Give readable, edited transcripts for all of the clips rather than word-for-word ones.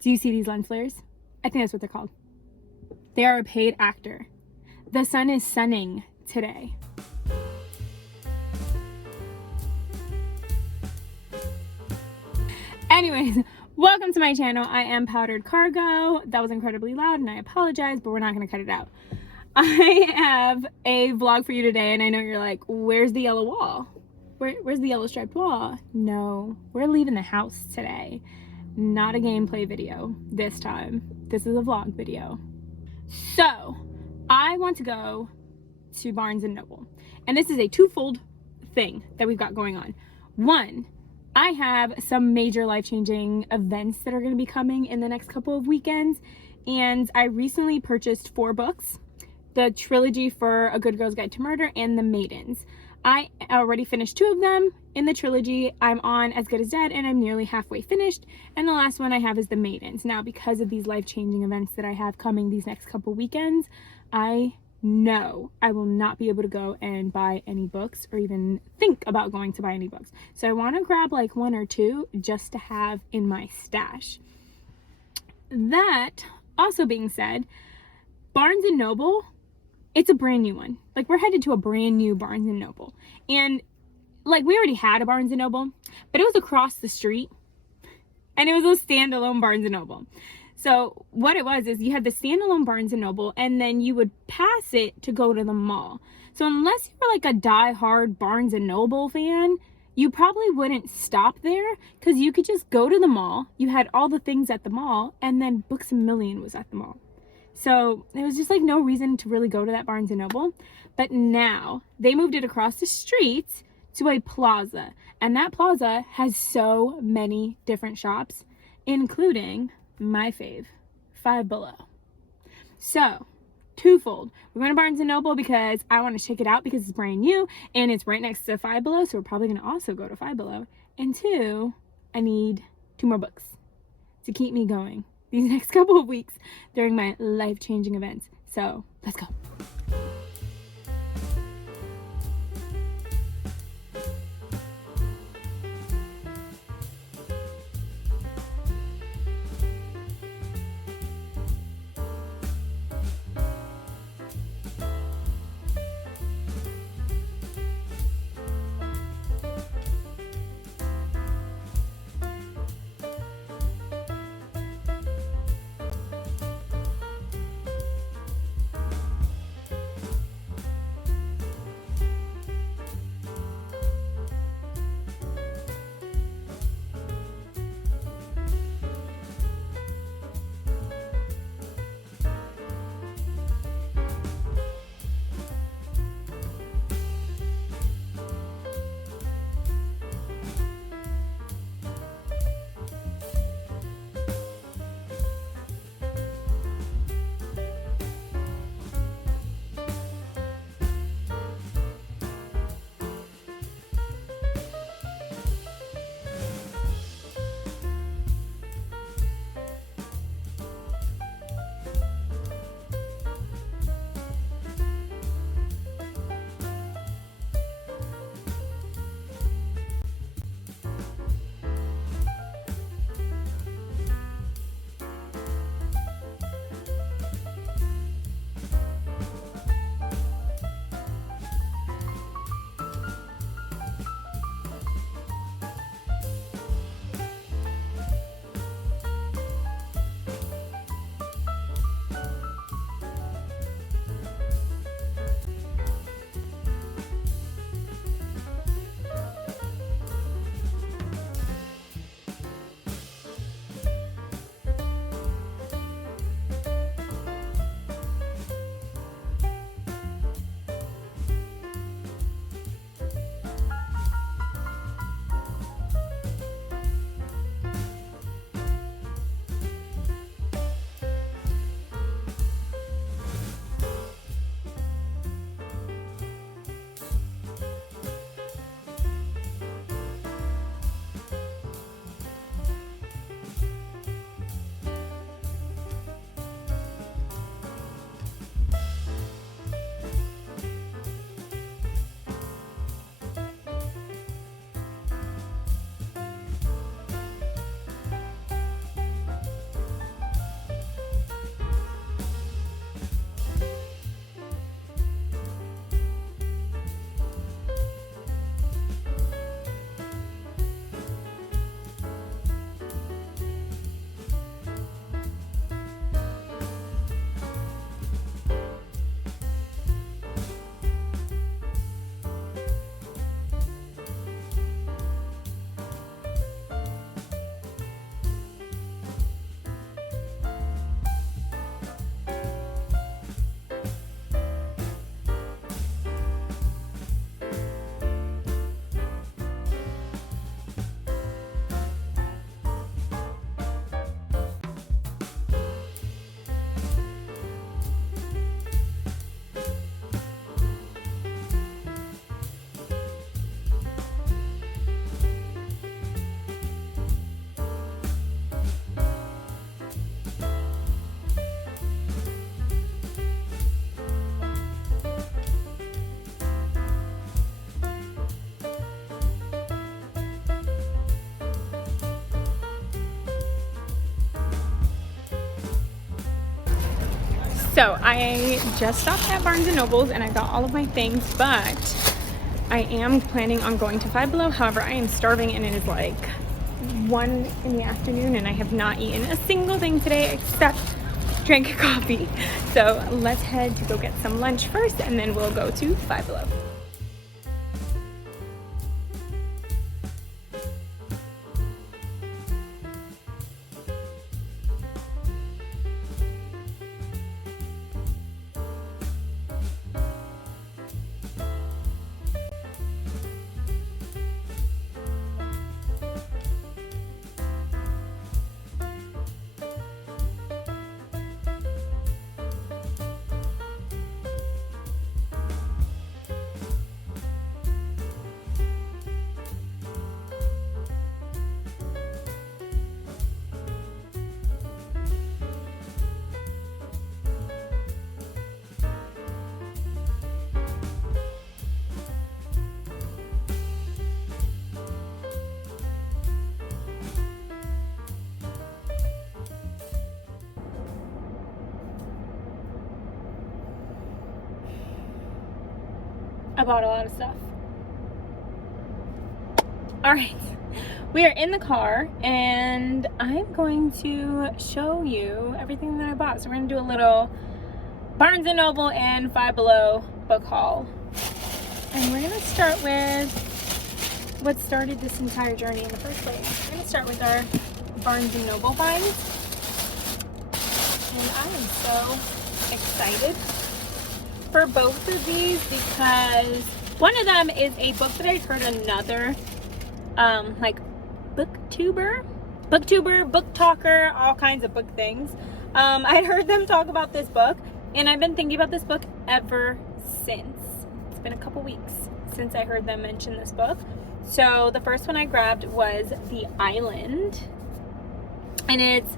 Do you see these lens flares? I think that's what they're called. They are a paid actor. The sun is sunning today. Anyways, welcome to my channel. I am Powdered Cargo. That was incredibly loud and I apologize, but we're not going to cut it out. I have a vlog for you today, and I know you're like, where's the yellow wall? Where's the yellow striped wall? No, we're leaving the house today. Not a gameplay video this time. This is a vlog video. So, I want to go to Barnes & Noble. And this is a twofold thing that we've got going on. One, I have some major life-changing events that are going to be coming in the next couple of weekends. And I recently purchased 4 books. The trilogy for A Good Girl's Guide to Murder and The Maidens. I already finished 2 of them in the trilogy. I'm on As Good as Dead and I'm nearly halfway finished. And the last one I have is The Maidens. Now, because of these life-changing events that I have coming these next couple weekends, I know I will not be able to go and buy any books or even think about going to buy any books. So I want to grab like 1 or 2 just to have in my stash. That also being said, Barnes & Noble, it's a brand new one. Like, we're headed to a brand new Barnes & Noble. And, like, we already had a Barnes & Noble, but it was across the street. And it was a standalone Barnes & Noble. So, what it was is you had the standalone Barnes & Noble, and then you would pass it to go to the mall. So, unless you were, like, a die-hard Barnes & Noble fan, you probably wouldn't stop there, because you could just go to the mall. You had all the things at the mall, and then Books A Million was at the mall. So there was just like no reason to really go to that Barnes & Noble. But now they moved it across the street to a plaza. And that plaza has so many different shops, including my fave, Five Below. So, twofold. We're going to Barnes & Noble because I want to check it out because it's brand new. And it's right next to Five Below. So we're probably going to also go to Five Below. And 2, I need 2 more books to keep me going these next couple of weeks during my life-changing events. So, let's go. So I just stopped at Barnes & Noble's and I got all of my things, but I am planning on going to Five Below. However, I am starving and it is like 1 in the afternoon and I have not eaten a single thing today except drink coffee. So let's head to go get some lunch first and then we'll go to Five Below. I bought a lot of stuff. All right, we are in the car and I'm going to show you everything that I bought. So we're gonna do a little Barnes & Noble and Five Below book haul. And we're gonna start with what started this entire journey in the first place. We're gonna start with our Barnes & Noble finds. And I am so excited for both of these because one of them is a book that I heard another like booktuber, book talker, all kinds of book things. I'd heard them talk about this book and I've been thinking about this book ever since. It's been a couple weeks since I heard them mention this book. So the first one I grabbed was The Island, and it's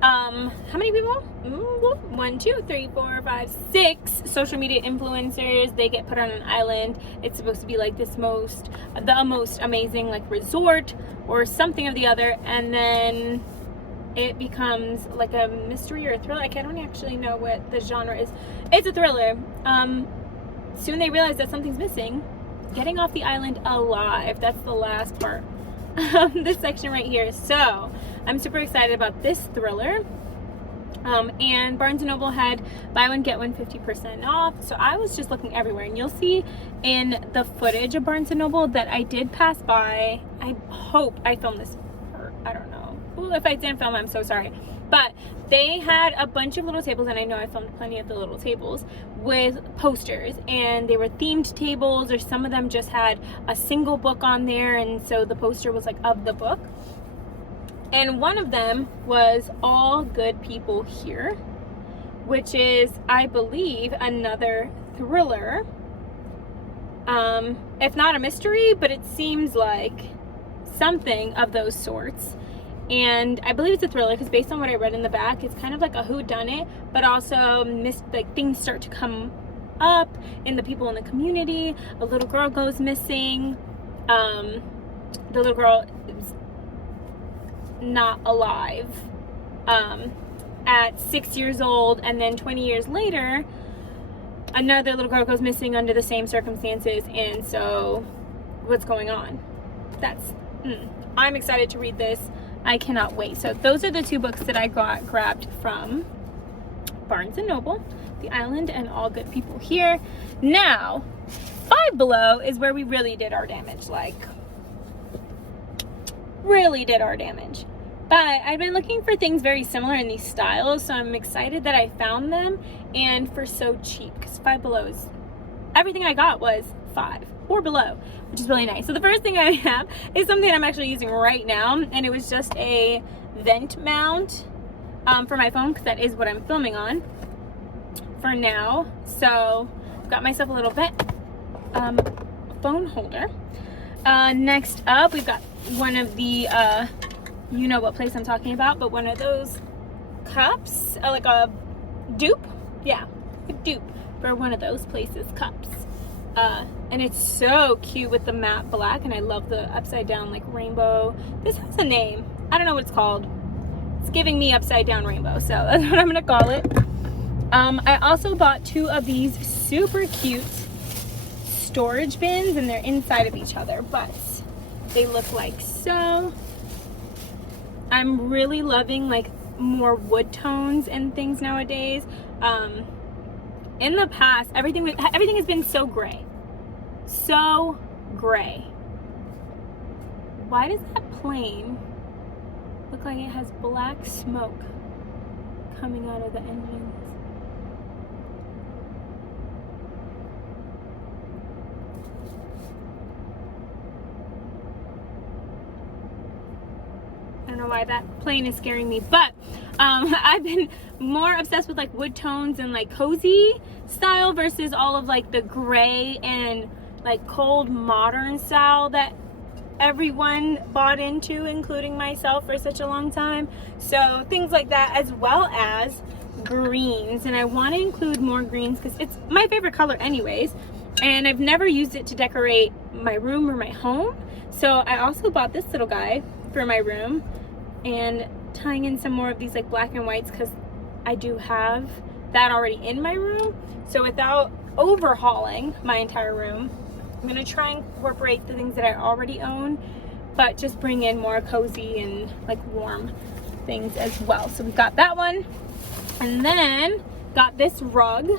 how many people? 1, 2, 3, 4, 5, 6 social media influencers. They get put on an island. It's supposed to be like the most amazing like resort or something of the other, and then it becomes like a mystery or a thriller. I don't actually know what the genre is. It's a thriller. Soon they realize that something's missing. Getting off the island alive. That's the last part of this section right here. So I'm super excited about this thriller. And Barnes & Noble had buy one get one 50% off, so I was just looking everywhere, and you'll see in the footage of Barnes & Noble that I did pass by. I hope I filmed this, or I don't know. Ooh, if I didn't film, I'm so sorry. But they had a bunch of little tables, and I know I filmed plenty of the little tables with posters, and they were themed tables, or some of them just had a single book on there, and so the poster was like of the book. And one of them was All Good People Here, which is, I believe, another thriller. If not a mystery, but it seems like something of those sorts. And I believe it's a thriller because based on what I read in the back, it's kind of like a whodunit, but also like things start to come up in the people in the community. A little girl goes missing. The little girl is not alive at 6 years old, and then 20 years later another little girl goes missing under the same circumstances. And so what's going on? I'm excited to read this. I cannot wait. So those are the two books that I grabbed from Barnes & Noble, The Island and All Good People Here. Now Five Below is where we really did our damage, like really did our damage. But I've been looking for things very similar in these styles, so I'm excited that I found them, and for so cheap, because Five Below is, everything I got was $5 or below, which is really nice. So the first thing I have is something I'm actually using right now, and it was just a vent mount for my phone, because that is what I'm filming on for now. So I've got myself a little vent phone holder. Next up, we've got one of the you know what place I'm talking about, but one of those cups, like a dupe, yeah, a dupe for one of those places cups, and it's so cute with the matte black, and I love the upside down like rainbow. This has a name, I don't know what it's called. It's giving me upside down rainbow, so that's what I'm gonna call it. I also bought 2 of these super cute storage bins, and they're inside of each other, but they look like so. I'm really loving like more wood tones and things nowadays. In the past, everything has been so gray. So gray. Why does that plane look like it has black smoke coming out of the engines? I don't know why that plane is scaring me, but I've been more obsessed with like wood tones and like cozy style versus all of like the gray and like cold modern style that everyone bought into, including myself, for such a long time. So things like that, as well as greens, and I want to include more greens because it's my favorite color anyways, and I've never used it to decorate my room or my home. So I also bought this little guy for my room, and tying in some more of these like black and whites because I do have that already in my room. So without overhauling my entire room, I'm gonna try and incorporate the things that I already own, but just bring in more cozy and like warm things as well. So we've got that one, and then got this rug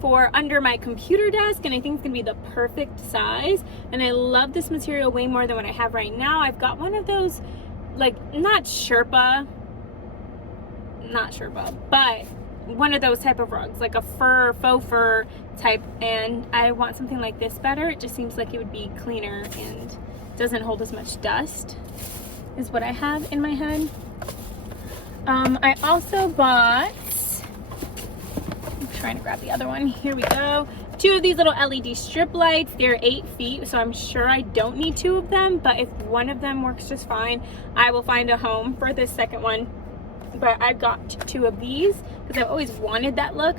for under my computer desk, and I think it's gonna be the perfect size, and I love this material way more than what I have right now. I've got one of those like not Sherpa, but one of those type of rugs, like a faux fur type, and I want something like this better. It just seems like it would be cleaner and doesn't hold as much dust, is what I have in my head. I also bought, I'm trying to grab the other one, here we go, 2 of these little LED strip lights. They're 8 feet, so I'm sure I don't need 2 of them, but if one of them works just fine, I will find a home for this second one. But I got 2 of these because I've always wanted that look,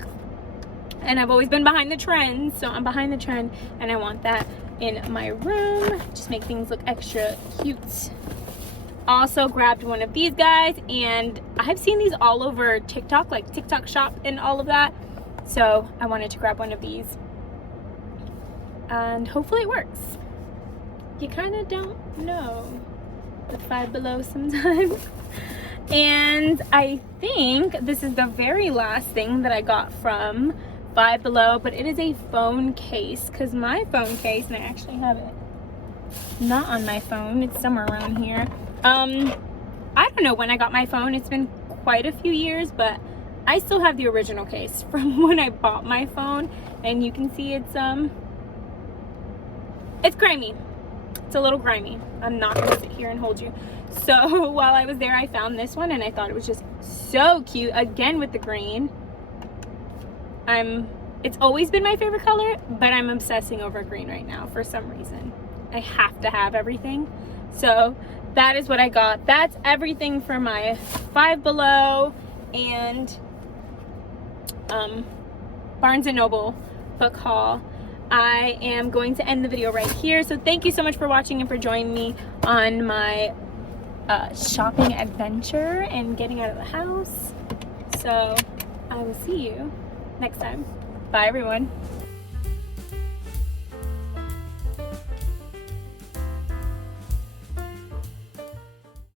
and I've always been behind the trend, so I'm behind the trend and I want that in my room. Just make things look extra cute. Also grabbed one of these guys, and I've seen these all over TikTok, like TikTok shop and all of that, so I wanted to grab one of these and hopefully it works. You kind of don't know with Five Below sometimes. And I think this is the very last thing that I got from Five Below, but it is a phone case, because my phone case, and I actually have it not on my phone, it's somewhere around here. I don't know when I got my phone. It's been quite a few years, but I still have the original case from when I bought my phone, and you can see it's grimy. It's a little grimy. I'm not gonna sit here and hold you. So while I was there, I found this one, and I thought it was just so cute, again with the green. It's always been my favorite color, but I'm obsessing over green right now for some reason. I have to have everything. So that is what I got. That's everything for my Five Below and Barnes & Noble book haul. I am going to end the video right here. So thank you so much for watching and for joining me on my shopping adventure and getting out of the house. So I will see you next time. Bye everyone.